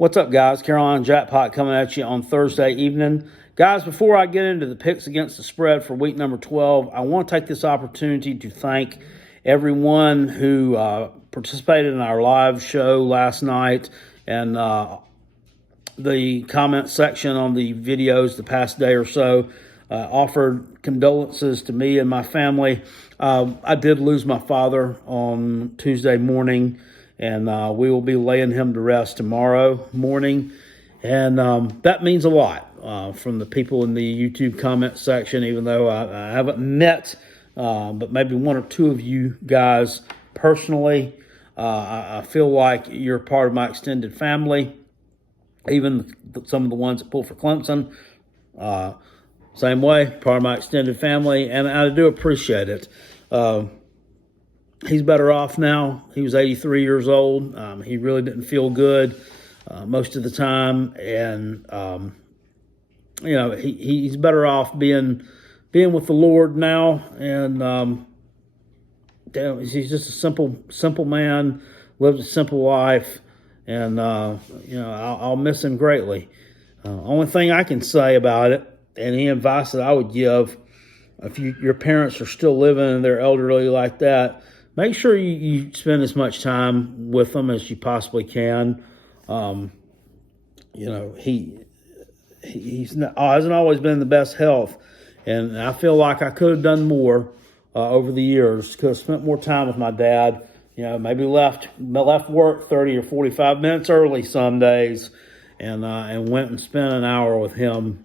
What's up, guys? Carolina Jackpot coming at you on Thursday evening. Guys, before I get into the picks against the spread for week number 12, I want to take this opportunity to thank everyone who participated in our live show last night and the comment section on the videos the past day or so. Offered condolences to me and my family. I did lose my father on Tuesday morning, and we will be laying him to rest tomorrow morning. And that means a lot from the people in the YouTube comment section, even though I haven't met but maybe one or two of you guys personally. I feel like you're part of my extended family, even some of the ones that pull for Clemson. Same way, part of my extended family, and I do appreciate it. He's better off now. He was 83 years old. He really didn't feel good most of the time, and he's better off being with the Lord now. And he's just a simple man, lived a simple life, and I'll miss him greatly. Only thing I can say about it, and any advice that I would give, if your parents are still living and they're elderly like that, make sure you spend as much time with them as you possibly can. He's not, hasn't always been in the best health, and I feel like I could have done more over the years. Could have spent more time with my dad. Maybe left work 30 or 45 minutes early some days, and went and spent an hour with him.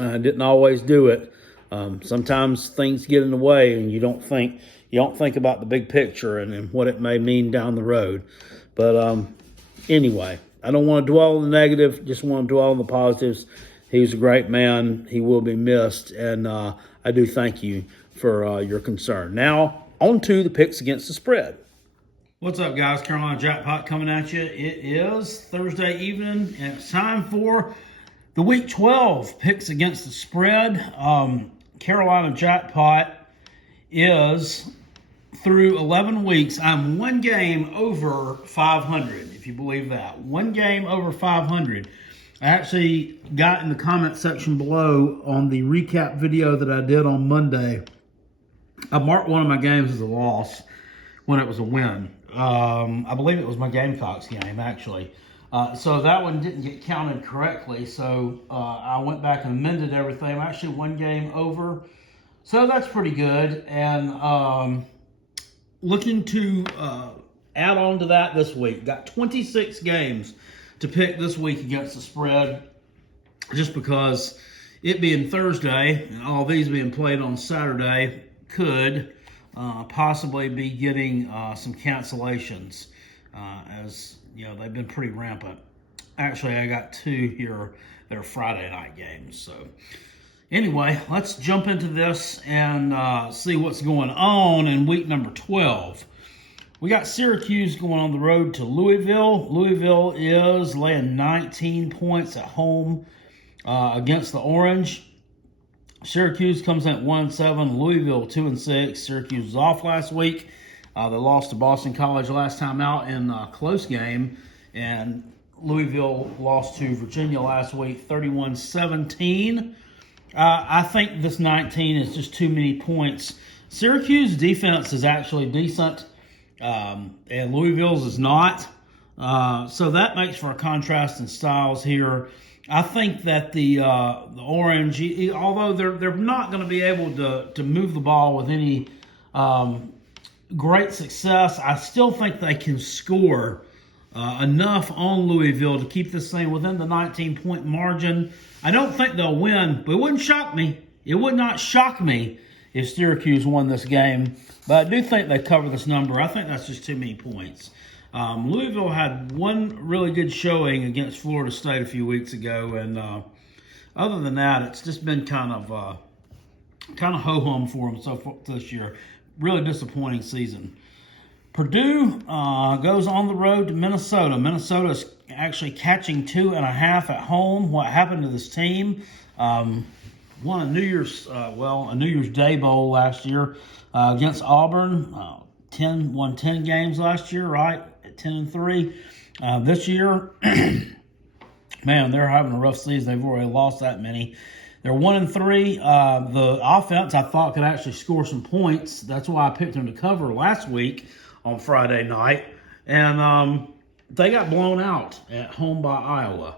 I didn't always do it. Sometimes things get in the way, and you don't think about the big picture and what it may mean down the road. But anyway, I don't want to dwell on the negative. Just want to dwell on the positives. He was a great man. He will be missed, and I do thank you for your concern. Now, on to the picks against the spread. What's up, guys? Carolina Jackpot coming at you. It is Thursday evening, and it's time for the Week 12 picks against the spread. Carolina Jackpot is, through 11 weeks, I'm one game over 500, if you believe that. One game over 500. I actually got in the comment section below on the recap video that I did on Monday. I marked one of my games as a loss when it was a win. I believe it was my Gamecocks game, actually. So that one didn't get counted correctly, so I went back and amended everything. I'm actually one game over, so that's pretty good. And looking to add on to that this week. Got 26 games to pick this week against the spread, just because it being Thursday and all these being played on Saturday could possibly be getting some cancellations, as they've been pretty rampant. Actually, I got two here that are Friday night games. So anyway, let's jump into this and see what's going on in week number 12. We got Syracuse going on the road to Louisville. Louisville is laying 19 points at home against the Orange. Syracuse comes in at 1-7, Louisville 2-6. Syracuse was off last week. They lost to Boston College last time out in a close game, and Louisville lost to Virginia last week 31-17. I think this 19 is just too many points. Syracuse defense is actually decent, and Louisville's is not. So that makes for a contrast in styles here. I think that the Orange, although they're not going to be able to move the ball with any great success, I still think they can score enough on Louisville to keep this thing within the 19-point margin. I don't think they'll win, but it wouldn't shock me. It would not shock me if Syracuse won this game, but I do think they cover this number. I think that's just too many points. Louisville had one really good showing against Florida State a few weeks ago, and other than that, it's just been kind of ho-hum for them so far this year. Really disappointing season. Purdue goes on the road to Minnesota. Minnesota's actually catching 2.5 at home. What happened to this team? Won a New Year's Day Bowl last year against Auburn. Won 10 games last year, right? At 10-3. This year, man, they're having a rough season. They've already lost that many. They're 1-3. The offense, I thought, could actually score some points. That's why I picked them to cover last week on Friday night. And they got blown out at home by Iowa.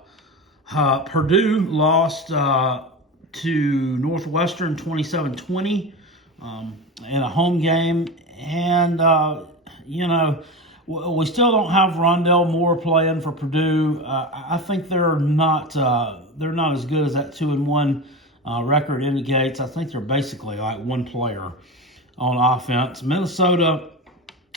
Purdue lost to Northwestern 27-20 in a home game. And, we still don't have Rondell Moore playing for Purdue. I think they're not as good as that 2-1 record indicates. I think they're basically like one player on offense. Minnesota,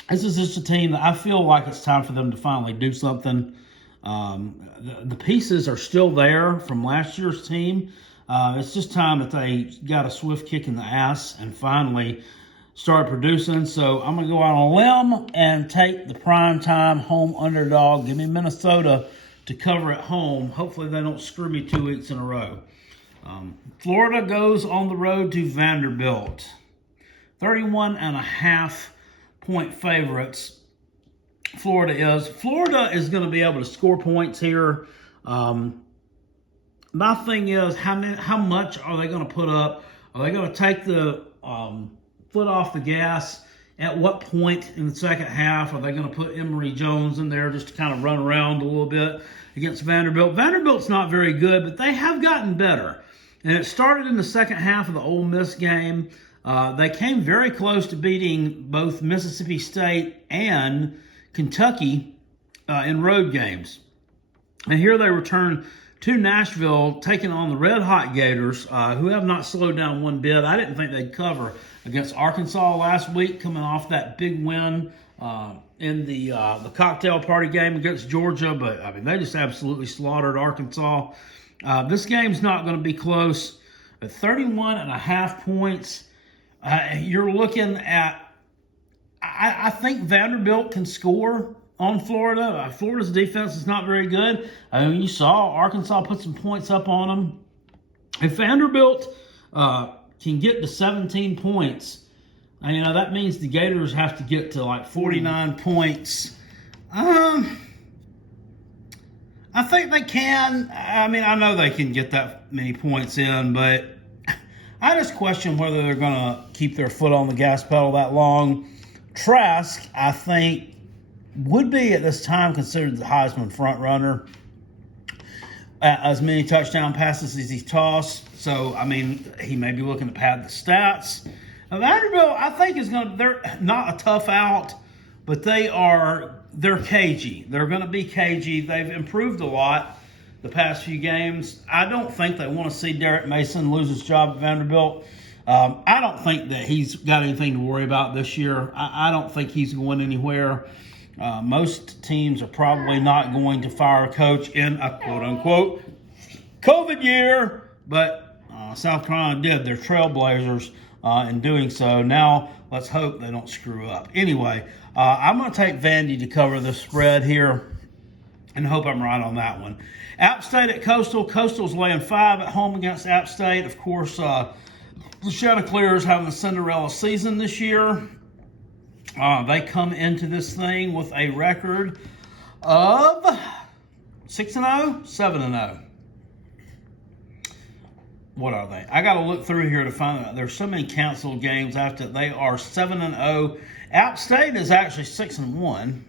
this is just a team that I feel like it's time for them to finally do something. The pieces are still there from last year's team. It's just time that they got a swift kick in the ass and finally start producing. So I'm going to go out on a limb and take the primetime home underdog. Give me Minnesota to cover at home. Hopefully they don't screw me 2 weeks in a row. Florida goes on the road to Vanderbilt. 31.5-point favorites. Florida is. Florida is going to be able to score points here. My thing is, how much are they going to put up? Are they going to take the foot off the gas? At what point in the second half are they going to put Emory Jones in there just to kind of run around a little bit against Vanderbilt? Vanderbilt's not very good, but they have gotten better. And it started in the second half of the Ole Miss game. They came very close to beating both Mississippi State and Kentucky in road games. And here they return to Nashville, taking on the Red Hot Gators, who have not slowed down one bit. I didn't think they'd cover against Arkansas last week, coming off that big win in the cocktail party game against Georgia. But, I mean, they just absolutely slaughtered Arkansas. This game's not going to be close. At 31.5 points, you're looking at, I think Vanderbilt can score on Florida. Florida's defense is not very good. I mean, you saw Arkansas put some points up on them. If Vanderbilt can get to 17 points, that means the Gators have to get to like 49 points. I think they can. I mean, I know they can get that many points in, but I just question whether they're going to keep their foot on the gas pedal that long. Trask, I think, would be at this time considered the Heisman front runner. As many touchdown passes as he's tossed. So, I mean, he may be looking to pad the stats. Now, Vanderbilt, I think, they're not a tough out, but they're cagey. They're going to be cagey. They've improved a lot the past few games. I don't think they want to see Derek Mason lose his job at Vanderbilt. I don't think that he's got anything to worry about this year. I don't think he's going anywhere. Most teams are probably not going to fire a coach in a quote-unquote COVID year, but South Carolina did. They're trailblazers in doing so. Now, let's hope they don't screw up. Anyway, I'm going to take Vandy to cover the spread here and hope I'm right on that one. App State at Coastal. Coastal's laying 5 at home against App State. Of course, the Chanticleers having a Cinderella season this year. They come into this thing with a record of 6-0, 7-0. What are they? I got to look through here to find out. There's so many canceled games after. They are 7-0. App State is actually 6-1.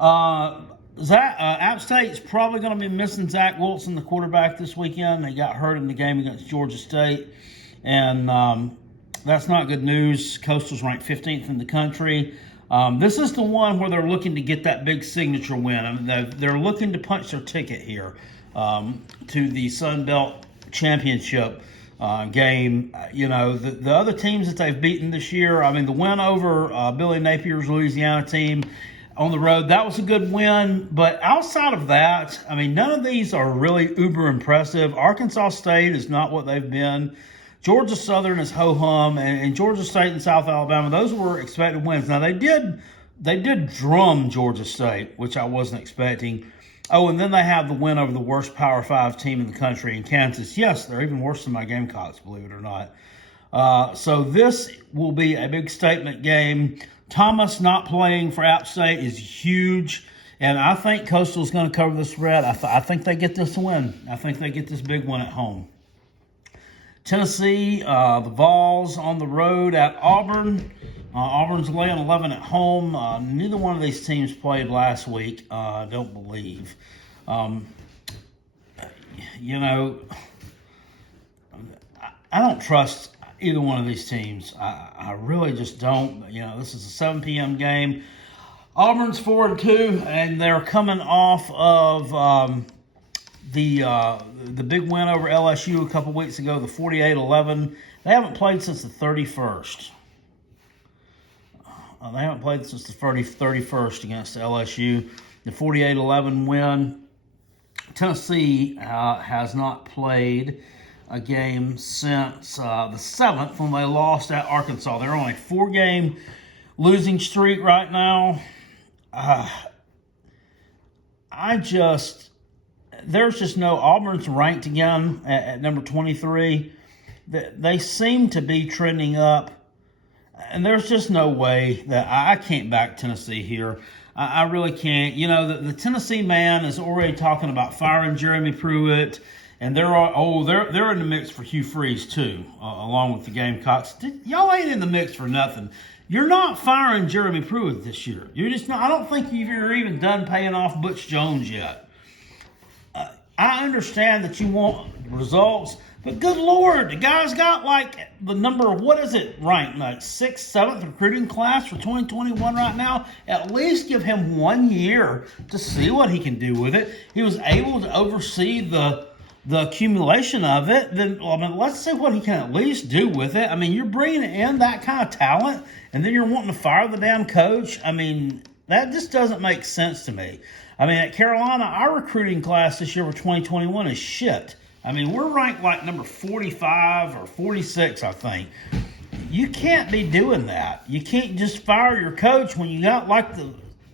App State's probably going to be missing Zach Wilson, the quarterback, this weekend. They got hurt in the game against Georgia State, and that's not good news. Coastal's ranked 15th in the country. This is the one where they're looking to get that big signature win. I mean, they're looking to punch their ticket here to the Sun Belt Championship game. The other teams that they've beaten this year, I mean, the win over Billy Napier's Louisiana team on the road, that was a good win. But outside of that, I mean, none of these are really uber impressive. Arkansas State is not what they've been. Georgia Southern is ho-hum, and Georgia State and South Alabama, those were expected wins. Now, they did drum Georgia State, which I wasn't expecting. Oh, and then they have the win over the worst Power 5 team in the country in Kansas. Yes, they're even worse than my Gamecocks, believe it or not. So this will be a big statement game. Thomas not playing for App State is huge. And I think Coastal's going to cover the spread. I think they get this win. I think they get this big one at home. Tennessee, the Vols on the road at Auburn. Auburn's laying 11 at home. Neither one of these teams played last week, I don't believe. You know, I don't trust either one of these teams. I really just don't. You know, this is a 7 p.m. game. Auburn's 4-2, and they're coming off of the big win over LSU a couple weeks ago, the 48-11. They haven't played since the 31st. They haven't played since the 31st against LSU. The 48-11 win. Tennessee has not played a game since the 7th when they lost at Arkansas. They're on a 4-game losing streak right now. There's just no, Auburn's ranked again at number 23. They seem to be trending up, and there's just no way that I can't back Tennessee here. I really can't. You know, the Tennessee man is already talking about firing Jeremy Pruitt, and they're in the mix for Hugh Freeze too, along with the Gamecocks. Y'all ain't in the mix for nothing. You're not firing Jeremy Pruitt this year. You're just not. I don't think you're even done paying off Butch Jones yet. I understand that you want results, but good Lord, the guy's got like the number, what is it, ranked, like 6th, 7th recruiting class for 2021 right now. At least give him 1 year to see what he can do with it. He was able to oversee the accumulation of it. Then, I mean, let's see what he can at least do with it. I mean, you're bringing in that kind of talent, and then you're wanting to fire the damn coach. I mean, that just doesn't make sense to me. I mean, at Carolina, our recruiting class this year for 2021 is shit. I mean, we're ranked like number 45 or 46, I think. You can't be doing that. You can't just fire your coach when you got like the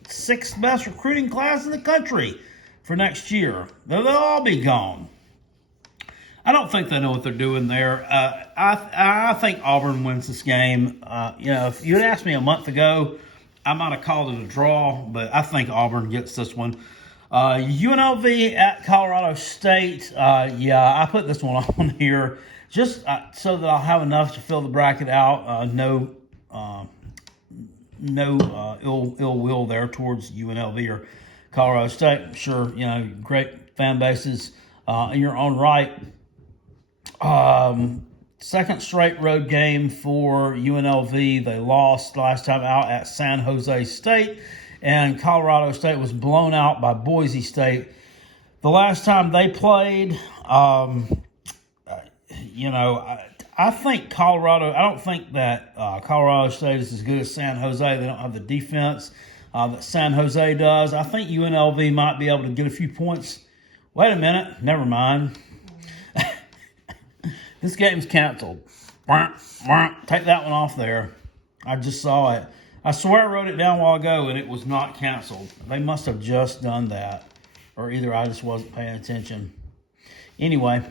6th best recruiting class in the country for next year. They'll all be gone. I don't think they know what they're doing there. I think Auburn wins this game. You know, if you had asked me a month ago, I might have called it a draw, but I think Auburn gets this one. UNLV at Colorado State. Yeah, I put this one on here just so that I'll have enough to fill the bracket out. No ill will there towards UNLV or Colorado State. I'm sure, you know, great fan bases in your own right. Second straight road game for UNLV. They lost last time out at San Jose State, and Colorado State was blown out by Boise State. The last time they played, you know, I think Colorado, I don't think that Colorado State is as good as San Jose. They don't have the defense that San Jose does. I think UNLV might be able to get a few points. Wait a minute, never mind. This game's canceled. Take that one off there. I just saw it. I swear I wrote it down a while ago and it was not canceled. They must have just done that. Or either I just wasn't paying attention. Anyway,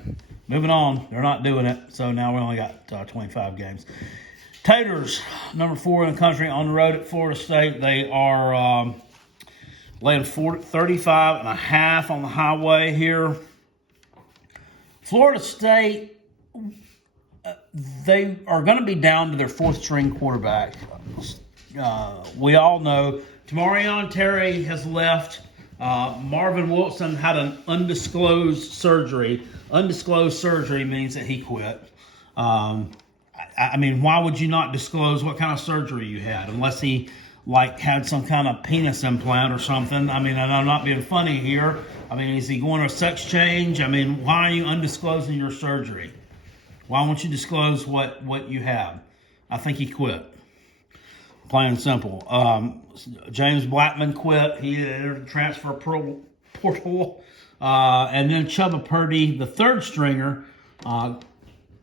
moving on. They're not doing it. So now we only got 25 games. Taters, number 4 in the country, on the road at Florida State. They are laying 35.5 on the highway here. Florida State, they are going to be down to their 4th-string quarterback. We all know Tamarion Terry has left. Marvin Wilson had an undisclosed surgery. Undisclosed surgery means that he quit. I mean, why would you not disclose what kind of surgery you had unless he had some kind of penis implant or something? I mean, and I'm not being funny here. I mean, is he going to a sex change? I mean, why are you undisclosing your surgery? Why won't you disclose what you have? I think he quit. Plain and simple. James Blackman quit. He entered the transfer portal. And then Chubba Purdy, the 3rd stringer,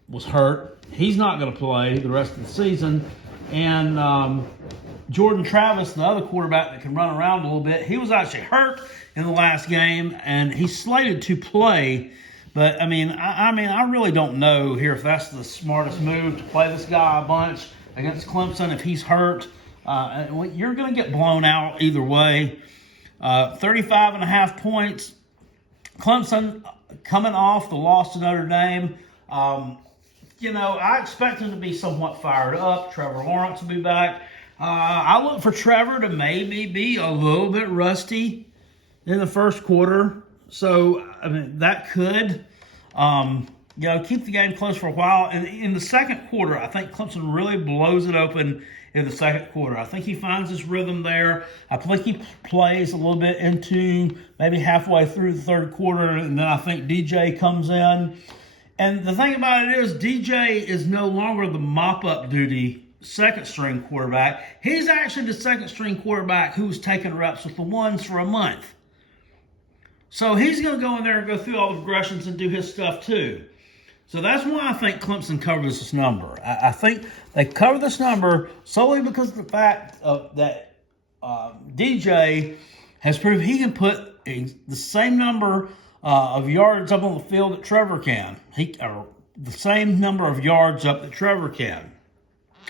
was hurt. He's not going to play the rest of the season. And Jordan Travis, the other quarterback that can run around a little bit, he was actually hurt in the last game, and he's slated to play. But, I mean, I really don't know here if that's the smartest move to play this guy a bunch against Clemson if he's hurt. You're going to get blown out either way. 35.5 points. Clemson coming off the loss to Notre Dame. I expect him to be somewhat fired up. Trevor Lawrence will be back. I look for Trevor to maybe be a little bit rusty in the first quarter. So, that could, keep the game close for a while. And in the second quarter, I think Clemson really blows it open in the second quarter. I think he finds his rhythm there. I think he plays a little bit into maybe halfway through the third quarter, and then I think DJ comes in. And the thing about it is, DJ is no longer the mop-up duty second-string quarterback. He's actually the second-string quarterback who's taking reps with the ones for a month. So he's going to go in there and go through all the progressions and do his stuff too. So that's why I think Clemson covers this number. I think they cover this number solely because of the fact that DJ has proved he can put the same number of yards up on the field that Trevor can. The same number of yards up that Trevor can.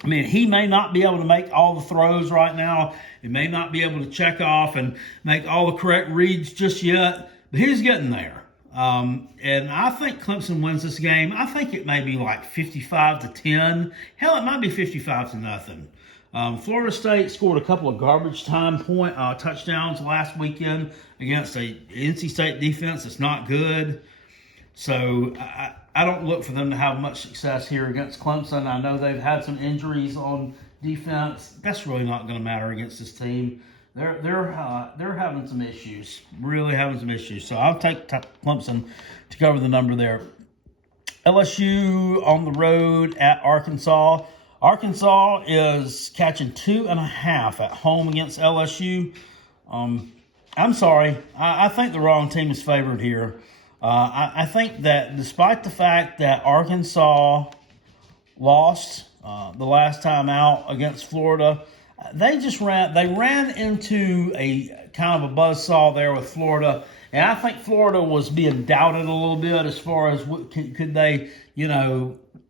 He may not be able to make all the throws right now. He may not be able to check off and make all the correct reads just yet, but he's getting there. And I think Clemson wins this game. I think it may be like 55-10. Hell, it might be 55-0. Florida State scored a couple of garbage time touchdowns last weekend against a NC State defense that's not good. So I don't look for them to have much success here against Clemson. I know they've had some injuries on defense. That's really not going to matter against this team. They're having some issues, really having some issues. So I'll take Clemson to cover the number there. LSU on the road at Arkansas. Arkansas is catching 2.5 at home against LSU. I'm sorry. I think the wrong team is favored here. I think that despite the fact that Arkansas lost the last time out against Florida, they ran into a kind of a buzzsaw there with Florida. And I think Florida was being doubted a little bit as far as could they,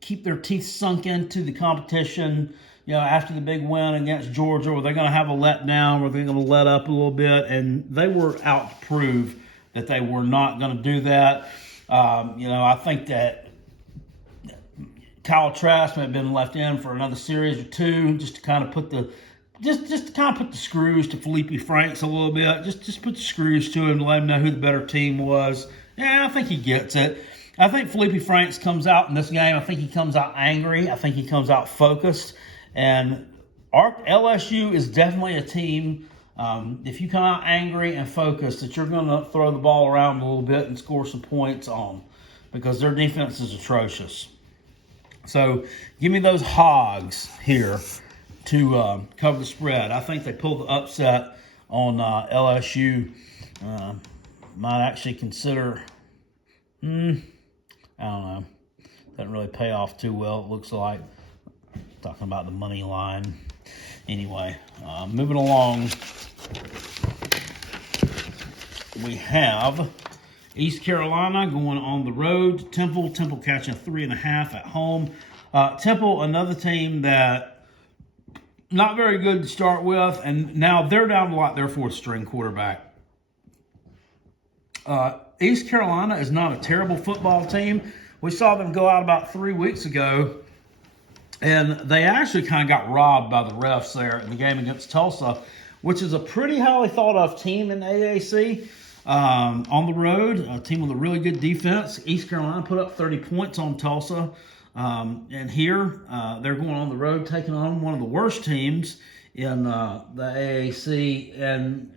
keep their teeth sunk into the competition, after the big win against Georgia. Were they going to have a letdown? Were they going to let up a little bit? And they were out to prove that they were not going to do that. I think that Kyle Trask may have been left in for another series or two, just to kind of put the screws to Felipe Franks a little bit. Just put the screws to him to let him know who the better team was. Yeah, I think he gets it. I think Felipe Franks comes out in this game. I think he comes out angry. I think he comes out focused. And LSU is definitely a team, if you come out angry and focused, that you're going to throw the ball around a little bit and score some points on, because their defense is atrocious. So give me those Hogs here to cover the spread. I think they pulled the upset on LSU. Might actually consider, I don't know. Doesn't really pay off too well, it looks like. Talking about the money line. Anyway, moving along. We have East Carolina going on the road to Temple. Temple catching 3.5 at home. Temple, another team that not very good to start with, and now they're down to like their fourth-string quarterback. East Carolina is not a terrible football team. We saw them go out about 3 weeks ago, and they actually kind of got robbed by the refs there in the game against Tulsa, which is a pretty highly thought-of team in the AAC. On the road, a team with a really good defense. East Carolina put up 30 points on Tulsa. And here, they're going on the road, taking on one of the worst teams in the AAC. And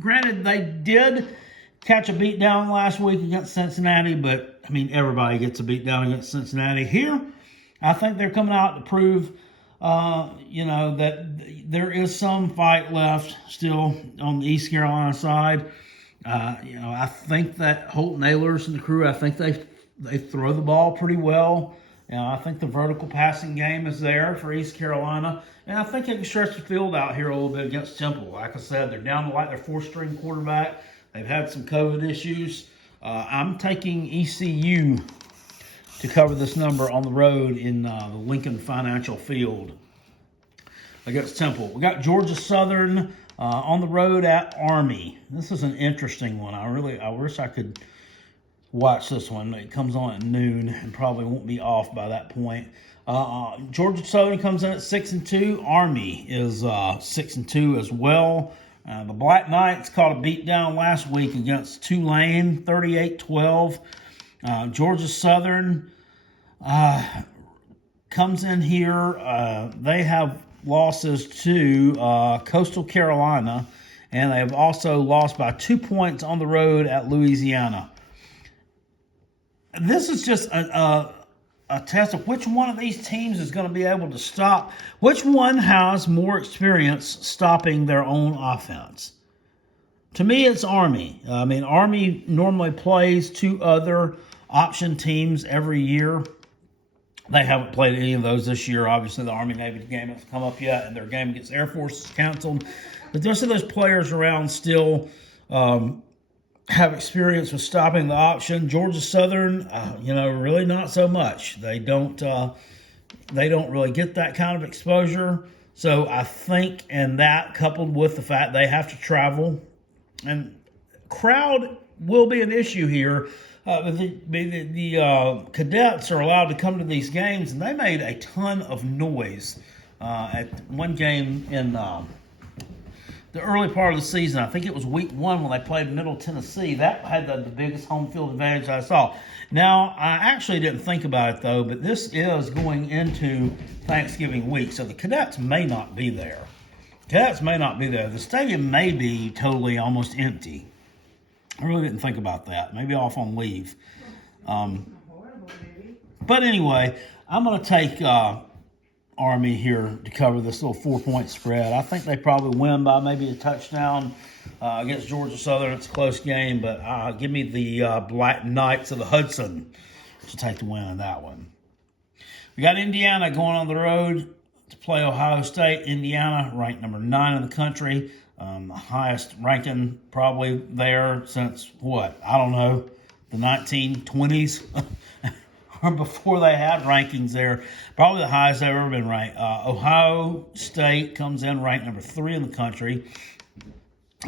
granted, they did catch a beat down last week against Cincinnati, but, everybody gets a beat down against Cincinnati. Here, I think they're coming out to prove, that there is some fight left still on the East Carolina side. I think that Holt Nailers and the crew, I think they throw the ball pretty well. I think the vertical passing game is there for East Carolina. And I think they can stretch the field out here a little bit against Temple. Like I said, they're down to like their fourth-string quarterback. They've had some COVID issues. I'm taking ECU to cover this number on the road in the Lincoln Financial Field against Temple. We got Georgia Southern On the road at Army. This is an interesting one. I wish I could watch this one. It comes on at noon and probably won't be off by that point. Georgia Southern comes in at 6-2. Army is 6-2 as well. The Black Knights caught a beatdown last week against Tulane, 38-12. Georgia Southern comes in here. They have losses to Coastal Carolina, and they have also lost by 2 points on the road at Louisiana. This is just a test of which one of these teams is going to be able to stop, which one has more experience stopping their own offense. To me, it's Army. I mean, Army normally plays 2 other option teams every year. They haven't played any of those this year. Obviously, the Army-Navy game hasn't come up yet, and their game against Air Force is canceled. But there's those players around still have experience with stopping the option. Georgia Southern, really not so much. They don't really get that kind of exposure. So I think, and that coupled with the fact they have to travel, and crowd will be an issue here. The cadets are allowed to come to these games, and they made a ton of noise at one game in the early part of the season. I think it was week 1 when they played Middle Tennessee. That had the biggest home field advantage I saw. Now, I actually didn't think about it, though, but this is going into Thanksgiving week, so the cadets may not be there. The stadium may be totally almost empty. I really didn't think about that. Maybe off on leave. But anyway, I'm going to take Army here to cover this little 4-point spread. I think they probably win by maybe a touchdown against Georgia Southern. It's a close game, but give me the Black Knights of the Hudson to take the win in that one. We got Indiana going on the road to play Ohio State. Indiana, ranked number 9 in the country. The highest ranking probably there since, I don't know, the 1920s or before they had rankings there. Probably the highest they've ever been ranked. Ohio State comes in ranked number 3 in the country,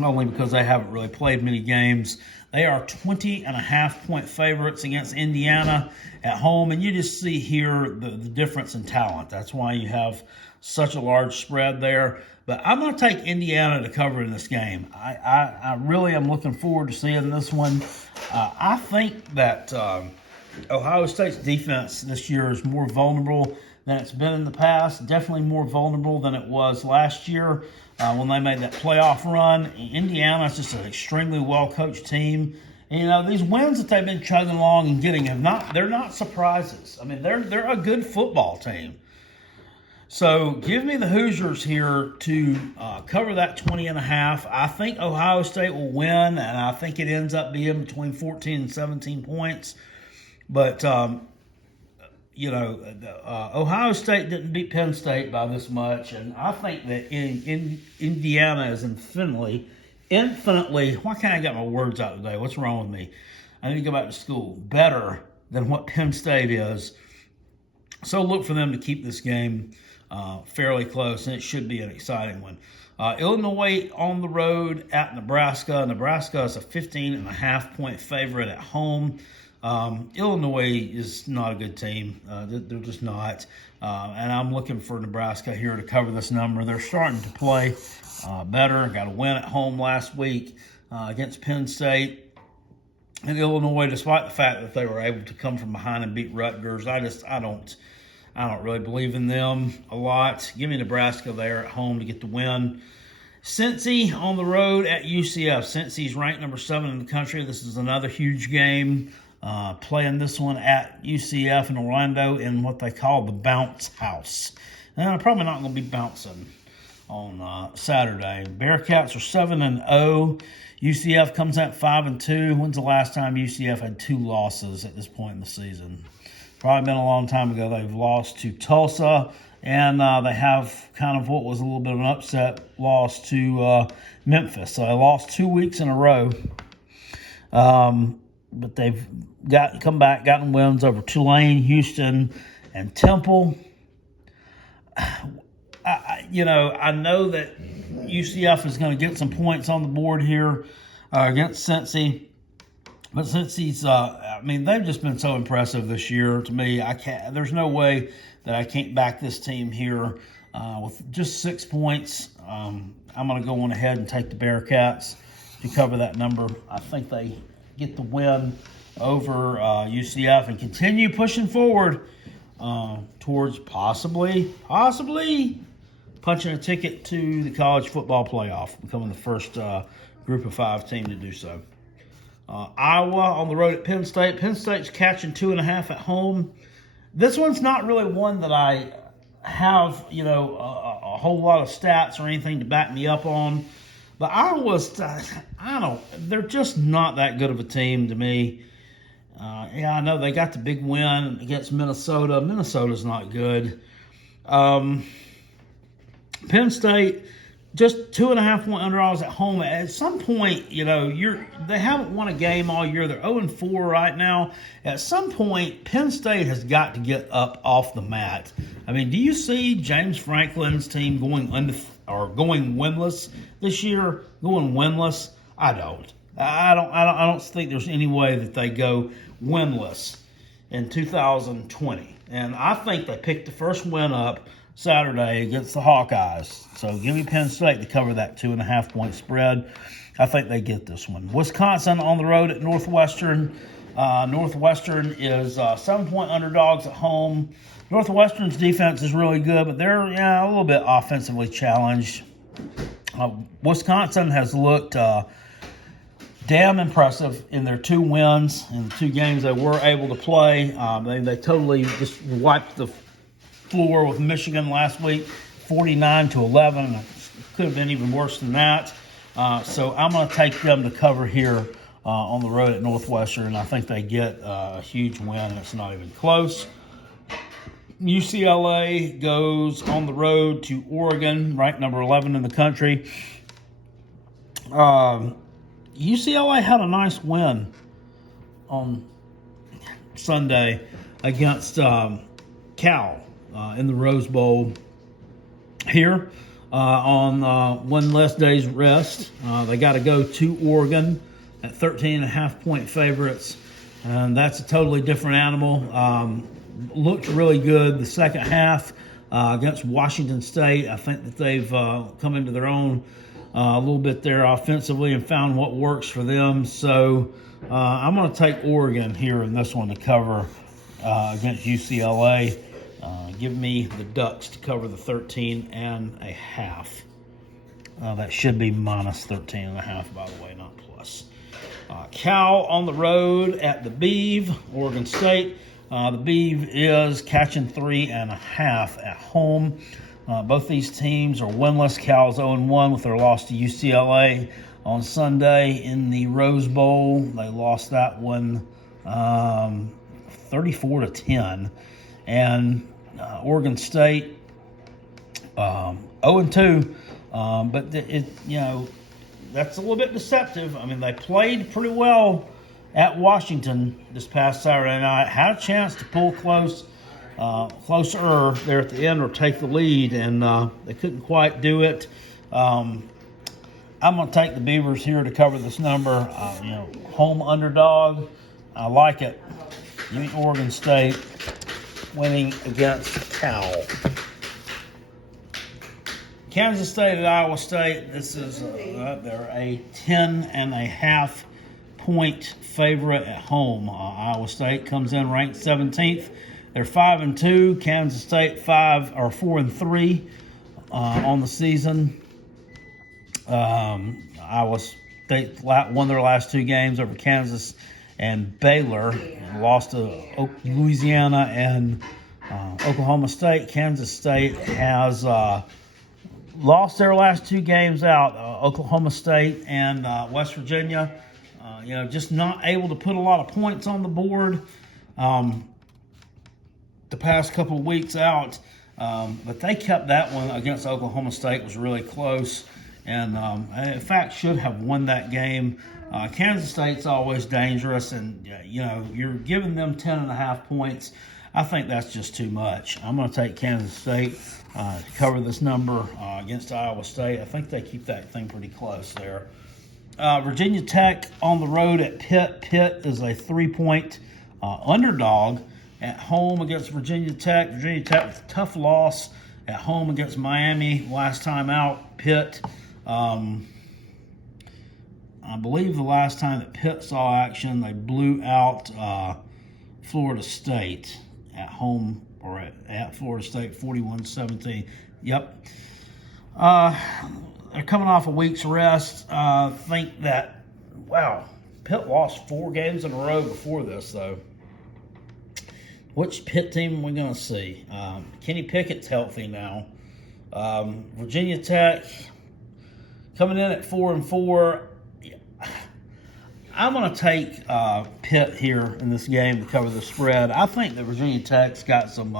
only because they haven't really played many games. They are 20.5-point favorites against Indiana at home, and you just see here the difference in talent. That's why you have such a large spread there. But I'm going to take Indiana to cover in this game. I really am looking forward to seeing this one. I think that Ohio State's defense this year is more vulnerable than it's been in the past. Definitely more vulnerable than it was last year when they made that playoff run. Indiana is just an extremely well-coached team. And, these wins that they've been chugging along and getting they're not surprises. I mean, they're a good football team. So give me the Hoosiers here to cover that 20.5. I think Ohio State will win, and I think it ends up being between 14 and 17 points. But, Ohio State didn't beat Penn State by this much, and I think that Indiana is infinitely, why can't I get my words out today? What's wrong with me? I need to go back to school. Better than what Penn State is. So look for them to keep this game fairly close, and it should be an exciting one. Illinois on the road at Nebraska. Nebraska is a 15.5-point favorite at home. Illinois is not a good team. They're just not. And I'm looking for Nebraska here to cover this number. They're starting to play better. Got a win at home last week against Penn State. And Illinois, despite the fact that they were able to come from behind and beat Rutgers, I don't really believe in them a lot. Give me Nebraska there at home to get the win. Cincy on the road at UCF. Cincy's ranked number 7 in the country. This is another huge game. Playing this one at UCF in Orlando in what they call the bounce house. And I'm probably not going to be bouncing on Saturday. Bearcats are 7-0. UCF comes out 5-2. When's the last time UCF had 2 losses at this point in the season? Probably been a long time ago. They've lost to Tulsa, and they have kind of what was a little bit of an upset loss to Memphis. So they lost 2 weeks in a row. But they've come back, gotten wins over Tulane, Houston, and Temple. I know that UCF is going to get some points on the board here against Cincy. But Cincy's, they've just been so impressive this year to me. There's no way that I can't back this team here with just 6 points. I'm going to go on ahead and take the Bearcats to cover that number. I think they get the win over UCF and continue pushing forward towards possibly punching a ticket to the college football playoff, becoming the first group of 5 team to do so. Iowa on the road at Penn State. Penn State's catching 2.5 at home. This one's not really one that I have, a whole lot of stats or anything to back me up on. But Iowa's, they're just not that good of a team to me. I know they got the big win against Minnesota. Minnesota's not good. Penn State, just 2.5 point underdogs at home. At some point, they haven't won a game all year. They're 0-4 right now. At some point, Penn State has got to get up off the mat. Do you see James Franklin's team going winless this year? Going winless? I don't. I don't think there's any way that they go winless in 2020. And I think they picked the first win up Saturday against the Hawkeyes. So give me Penn State to cover that 2.5 point spread. I think they get this one. Wisconsin on the road at Northwestern. Northwestern is 7 point underdogs at home. Northwestern's defense is really good, but they're a little bit offensively challenged. Wisconsin has looked damn impressive in their 2 wins in the 2 games they were able to play. They totally just wiped the floor with Michigan last week, 49-11. It could have been even worse than that. So I'm going to take them to cover here on the road at Northwestern. I think they get a huge win. It's not even close. UCLA goes on the road to Oregon, ranked number 11 in the country. UCLA had a nice win on Sunday against Cal in the Rose Bowl here on one less day's rest. They got to go to Oregon at 13.5 point favorites, and that's a totally different animal. Looked really good the second half against Washington State. I think that they've come into their own a little bit there offensively and found what works for them. So I'm going to take Oregon here in this one to cover against UCLA. Give me the Ducks to cover the 13.5. That should be minus 13.5, by the way, not plus. Cal on the road at the Beeve, Oregon State. The Beeve is catching 3.5 at home. Both these teams are winless. Cal's 0-1 with their loss to UCLA on Sunday in the Rose Bowl. They lost that one 34-10. And Oregon State 0-2. But that's a little bit deceptive. They played pretty well at Washington this past Saturday night. Had a chance to pull closer there at the end or take the lead, and they couldn't quite do it. I'm going to take the Beavers here to cover this number. Home underdog. I like it. Give me Oregon State winning against Cal. Kansas State at Iowa State. This is they're a 10.5 point favorite at home. Iowa State comes in ranked 17th. They're 5-2. Kansas State 4-3 on the season. Iowa State won their last 2 games over Kansas and Baylor, and lost to Louisiana and Oklahoma State. Kansas State has lost their last 2 games out. Oklahoma State and West Virginia. Just not able to put a lot of points on the board the past couple of weeks out. But they kept that one against Oklahoma State. It was really close. And, in fact, should have won that game. Kansas State's always dangerous. And, you're giving them 10.5 points. I think that's just too much. I'm going to take Kansas State to cover this number against Iowa State. I think they keep that thing pretty close there. Virginia Tech on the road at Pitt. Pitt is a 3-point underdog at home against Virginia Tech. Virginia Tech with a tough loss at home against Miami last time out. Pitt, I believe the last time that Pitt saw action, they blew out Florida State at home, or at Florida State, 41-17. Yep. They're coming off a week's rest. Think that, wow, Pitt lost 4 games in a row before this, though. Which Pitt team are we going to see? Kenny Pickett's healthy now. Virginia Tech coming in at 4-4. I'm going to take Pitt here in this game to cover the spread. I think that Virginia Tech's got some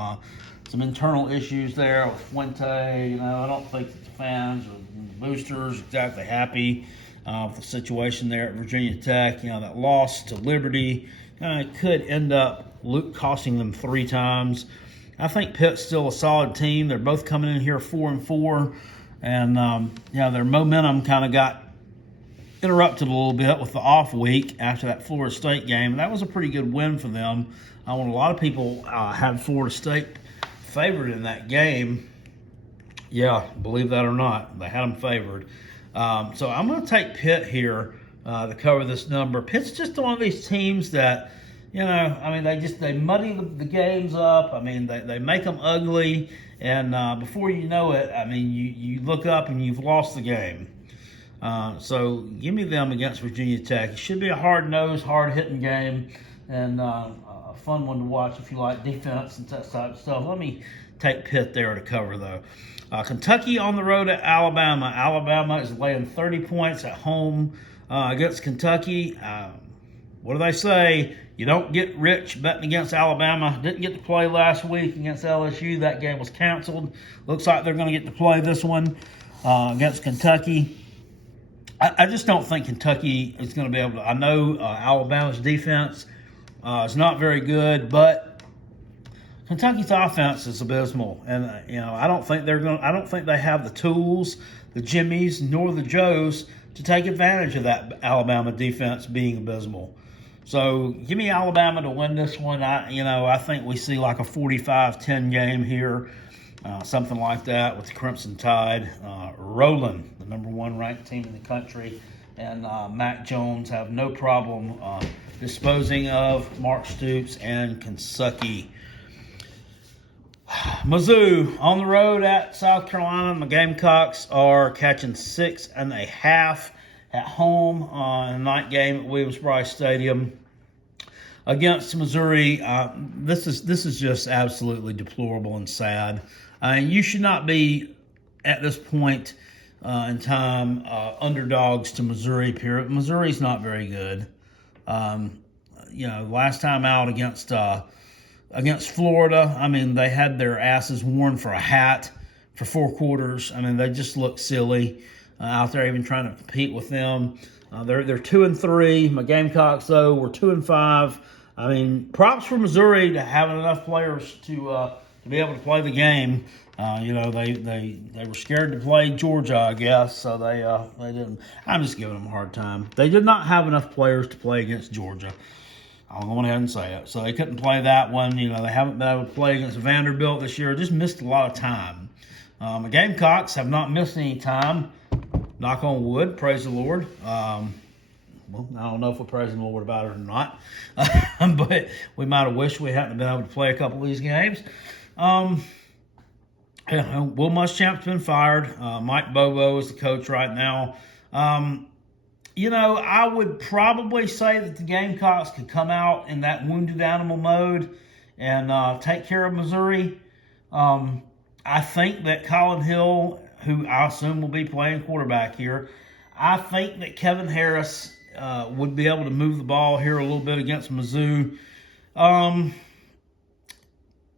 internal issues there with Fuente. I don't think that the fans or the boosters are exactly happy with the situation there at Virginia Tech. That loss to Liberty could end up costing them 3 times. I think Pitt's still a solid team. They're both coming in here 4-4, and their momentum kind of got interrupted a little bit with the off week after that Florida State game. That was a pretty good win for them. When a lot of people had Florida State favored in that game. Yeah, believe that or not, they had them favored. So I'm going to take Pitt here to cover this number. Pitt's just one of these teams that, they muddy the games up. They make them ugly, and before you know it, you look up and you've lost the game. So give me them against Virginia Tech. It should be a hard-nosed, hard-hitting game, and a fun one to watch if you like defense and that type of stuff. Let me take Pitt there to cover, though. Kentucky on the road at Alabama. Alabama is laying 30 points at home against Kentucky. What do they say? You don't get rich betting against Alabama. Didn't get to play last week against LSU. That game was canceled. Looks like they're going to get to play this one against Kentucky. I just don't think Kentucky is going to be able to. I know Alabama's defense is not very good, but Kentucky's offense is abysmal, and I don't think they have the tools, the Jimmies, nor the Joes to take advantage of that Alabama defense being abysmal. So give me Alabama to win this one. I think we see like a 45-10 game here, something like that, with the Crimson Tide rolling, the number 1 ranked team in the country, and Mac Jones have no problem disposing of Mark Stoops and Kentucky. Mizzou on the road at South Carolina. The Gamecocks are catching 6.5 at home in a night game at Williams-Brice Stadium against Missouri. This is just absolutely deplorable and sad. You should not be at this point in time underdogs to Missouri. Period. Missouri's not very good. Last time out against Florida, they had their asses worn for a hat for 4 quarters. They just look silly out there, even trying to compete with them. They're 2-3. My Gamecocks, though, were 2-5. Props for Missouri to have enough players to be able to play the game. They were scared to play Georgia, I guess, so they didn't. I'm just giving them a hard time. They did not have enough players to play against Georgia. I'll go ahead and say it. So they couldn't play that one. They haven't been able to play against Vanderbilt this year. Just missed a lot of time. The Gamecocks have not missed any time. Knock on wood. Praise the Lord. I don't know if we're praising the Lord about it or not. But we might have wished we hadn't been able to play a couple of these games. Will Muschamp's been fired. Mike Bobo is the coach right now. I would probably say that the Gamecocks could come out in that wounded animal mode and take care of Missouri. I think that Colin Hill, who I assume will be playing quarterback here, I think that Kevin Harris would be able to move the ball here a little bit against Mizzou.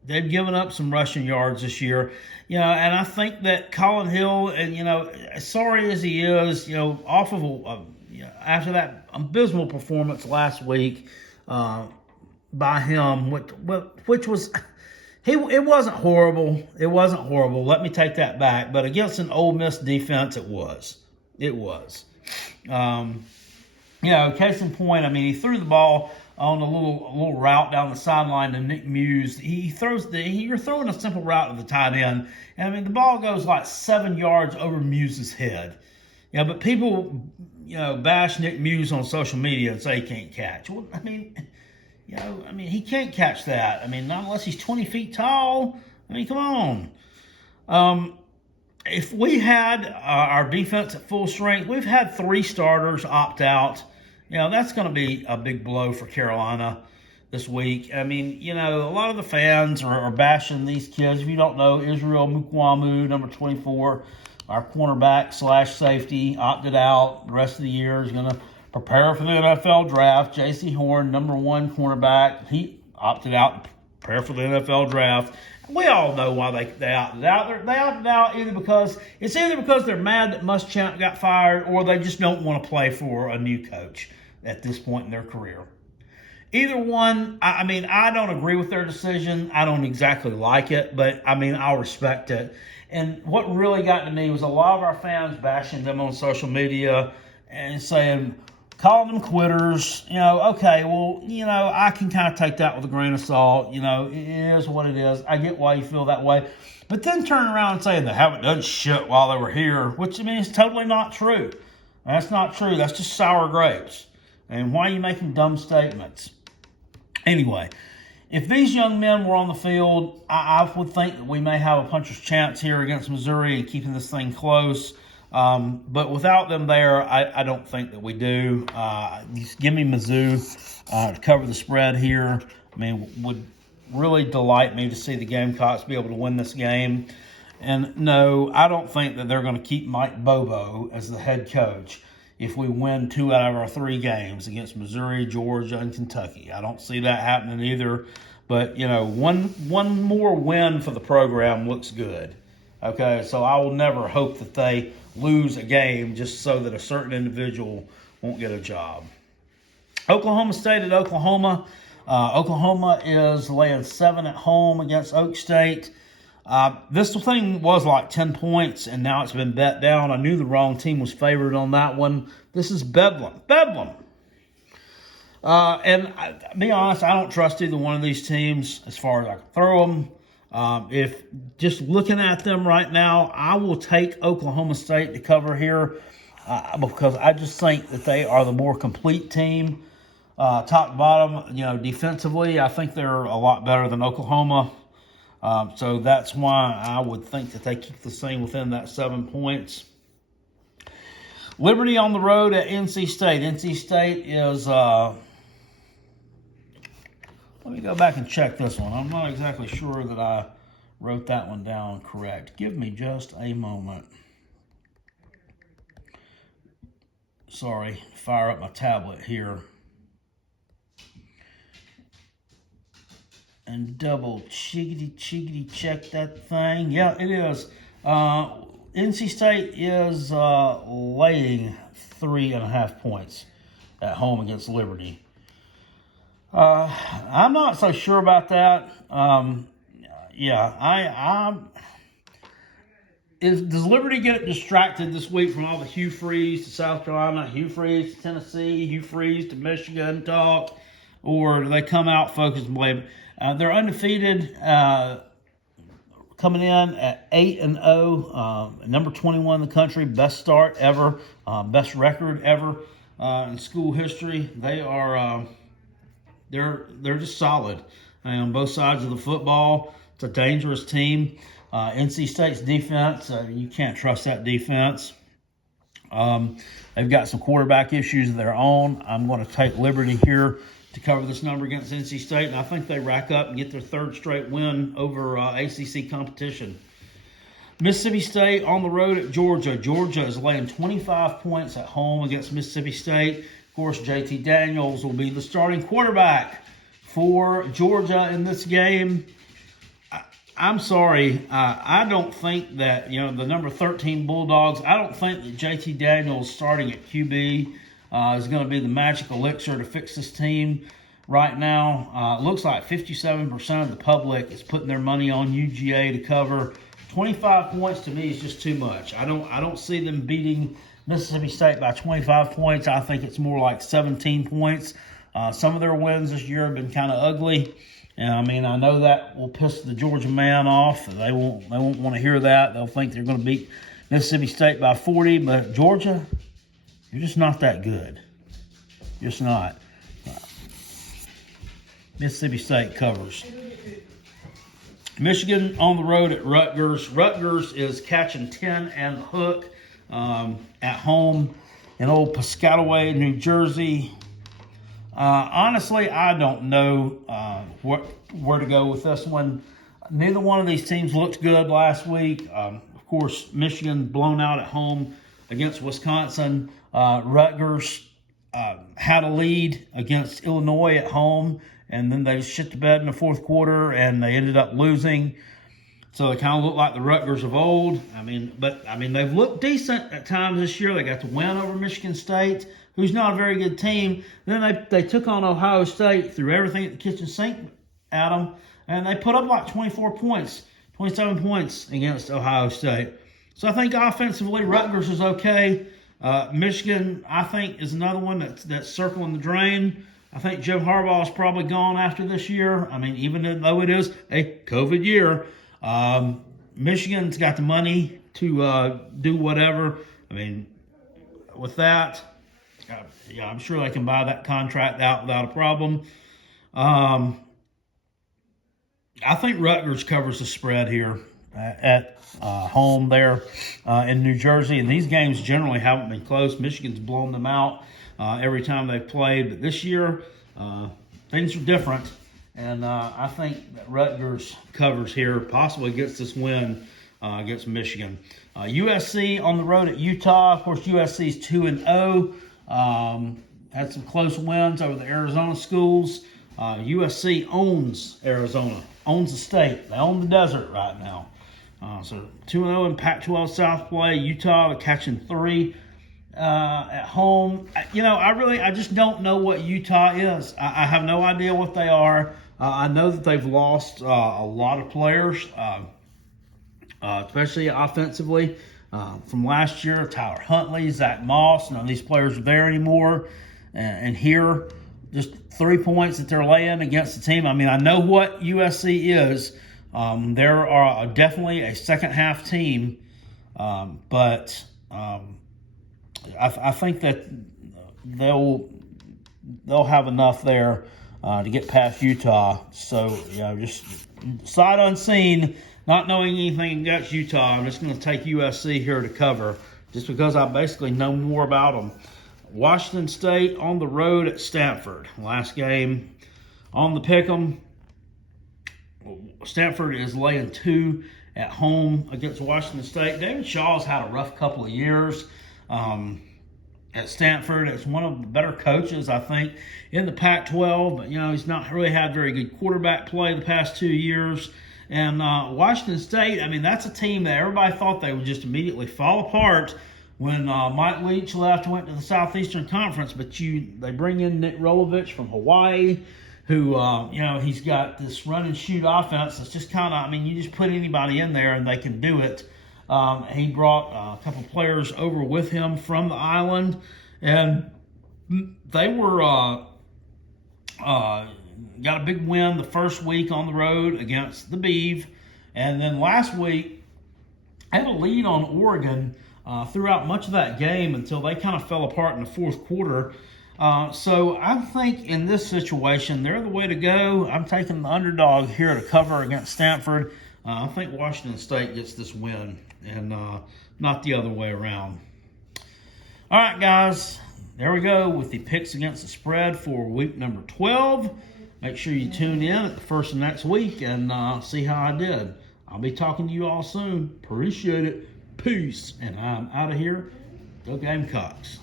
They've given up some rushing yards this year, and I think that Colin Hill, and as sorry as he is, off of after that abysmal performance last week, by him, which was it wasn't horrible. It wasn't horrible. Let me take that back. But against an Ole Miss defense, it was. It was. Case in point, I mean, he threw the ball on a little route down the sideline to Nick Muse. You're throwing a simple route to the tight end, and I mean the ball goes like 7 yards over Muse's head. But people, bash Nick Muse on social media and say he can't catch. Well, I mean, he can't catch that. I mean, not unless he's 20 feet tall. I mean, come on. If we had our defense at full strength, we've had 3 starters opt out. That's going to be a big blow for Carolina this week. I mean, a lot of the fans are bashing these kids. If you don't know, Israel Mukwamu, number 24, our cornerback / safety, opted out. The rest of the year is going to prepare for the NFL draft. J.C. Horn, number 1 cornerback, he opted out to prepare for the NFL draft. We all know why they opted out. They opted out either because they're mad that Muschamp got fired, or they just don't want to play for a new coach at this point in their career. Either one, I mean, I don't agree with their decision. I don't exactly like it, but I mean, I'll respect it. And what really got to me was a lot of our fans bashing them on social media and saying, calling them quitters. Okay, well, I can kind of take that with a grain of salt. It is what it is. I get why you feel that way. But then turn around and say they haven't done shit while they were here, which, I mean, is totally not true. That's not true. That's just sour grapes. And why are you making dumb statements? Anyway, if these young men were on the field, I would think that we may have a puncher's chance here against Missouri and keeping this thing close. But without them there, I don't think that we do. Just give me Mizzou to cover the spread here. I mean, would really delight me to see the Gamecocks be able to win this game. And no, I don't think that they're going to keep Mike Bobo as the head coach if we win 2 out of our 3 games against Missouri, Georgia, and Kentucky. I don't see that happening either. But, one more win for the program looks good. Okay, so I will never hope that they lose a game just so that a certain individual won't get a job. Oklahoma State at Oklahoma. Oklahoma is laying 7 at home against Oak State. This thing was like 10 points, and now it's been bet down. I knew the wrong team was favored on that one. This is Bedlam. And to be honest, I don't trust either one of these teams as far as I can throw them. If just looking at them right now, I will take Oklahoma State to cover here because I just think that they are the more complete team. Top to bottom, defensively, I think they're a lot better than Oklahoma. So that's why I would think that they keep this thing within that 7 points. Liberty on the road at NC State. NC State is, let me go back and check this one. I'm not exactly sure that I wrote that one down correct. Give me just a moment. Sorry, fire up my tablet here. And double chiggity check that thing. Yeah, it is. NC State is laying 3.5 points at home against Liberty. I'm not so sure about that. Does Liberty get distracted this week from all the Hugh Freeze to South Carolina, Hugh Freeze to Tennessee, Hugh Freeze to Michigan talk, or do they come out focused and blame? They're undefeated, coming in at 8-0, number 21 in the country, best start ever, best record ever in school history. They are they're just solid on both sides of the football. It's a dangerous team. NC State's defense, you can't trust that defense. They've got some quarterback issues of their own. I'm going to take Liberty here to cover this number against NC State, and I think they rack up and get their 3rd straight win over ACC competition. Mississippi State on the road at Georgia. Georgia is laying 25 points at home against Mississippi State. Of course, JT Daniels will be the starting quarterback for Georgia in this game. I'm sorry. I don't think that, the number 13 Bulldogs, I don't think that JT Daniels starting at QB is going to be the magic elixir to fix this team. right now. It looks like 57% of the public is putting their money on UGA to cover. 25 points to me is just too much. I don't see them beating Mississippi State by 25 points. I think it's more like 17 points. Some of their wins this year have been kind of ugly. And I mean, I know that will piss the Georgia man off. They won't want to hear that. They'll think they're going to beat Mississippi State by 40. But Georgia, you're just not that good. Just not. Mississippi State covers. Michigan on the road at Rutgers. Rutgers is catching 10 and hook at home in old Piscataway, New Jersey. Honestly, I don't know where to go with this one. Neither one of these teams looked good last week. Of course, Michigan blown out at home against Wisconsin. Rutgers had a lead against Illinois at home, and then they shit the bed in the fourth quarter, and they ended up losing. So they kind of look like the Rutgers of old. But they've looked decent at times this year. They got the win over Michigan State, who's not a very good team. Then they took on Ohio State, threw everything at the kitchen sink at them, and they put up like 24 points, 27 points against Ohio State. So I think offensively, Rutgers is okay. Michigan, I think, is another one that's circling the drain. I think Jim Harbaugh is probably gone after this year. Even though it is a COVID year, Michigan's got the money to do whatever. With that, I'm sure they can buy that contract out without a problem. I think Rutgers covers the spread here at home there in New Jersey. And these games generally haven't been close. Michigan's blown them out every time they've played. But this year, things are different. And I think that Rutgers covers here, possibly gets this win against Michigan. USC on the road at Utah. Of course, USC's 2-0. Had some close wins over the Arizona schools. USC owns Arizona, owns the state. They own the desert right now. So 2-0 in Pac-12 South play. Utah catching 3 at home. I just don't know what Utah is. I have no idea what they are. I know that they've lost a lot of players, especially offensively. From last year, Tyler Huntley, Zach Moss, none of these players are there anymore. And here, just 3 points that they're laying against the team. I know what USC is. There are definitely a second-half team, but I think that they'll have enough there to get past Utah. So, just sight unseen, not knowing anything against Utah, I'm just going to take USC here to cover just because I basically know more about them. Washington State on the road at Stanford. Last game on the pick'em. Stanford is laying 2 at home against Washington State. David Shaw's had a rough couple of years at Stanford. It's one of the better coaches, I think, in the Pac-12. But, he's not really had very good quarterback play the past 2 years. And Washington State, that's a team that everybody thought they would just immediately fall apart when Mike Leach left, went to the Southeastern Conference. But they bring in Nick Rolovich from Hawaii, who, he's got this run and shoot offense. It's just kind of, you just put anybody in there and they can do it. He brought a couple players over with him from the island, and they were got a big win the first week on the road against the Beeve, and then last week had a lead on Oregon throughout much of that game until they kind of fell apart in the fourth quarter. So I think in this situation, they're the way to go. I'm taking the underdog here to cover against Stanford. I think Washington State gets this win and not the other way around. All right, guys, there we go with the picks against the spread for week number 12. Make sure you tune in at the first of next week and see how I did. I'll be talking to you all soon. Appreciate it. Peace. And I'm out of here. Go Gamecocks.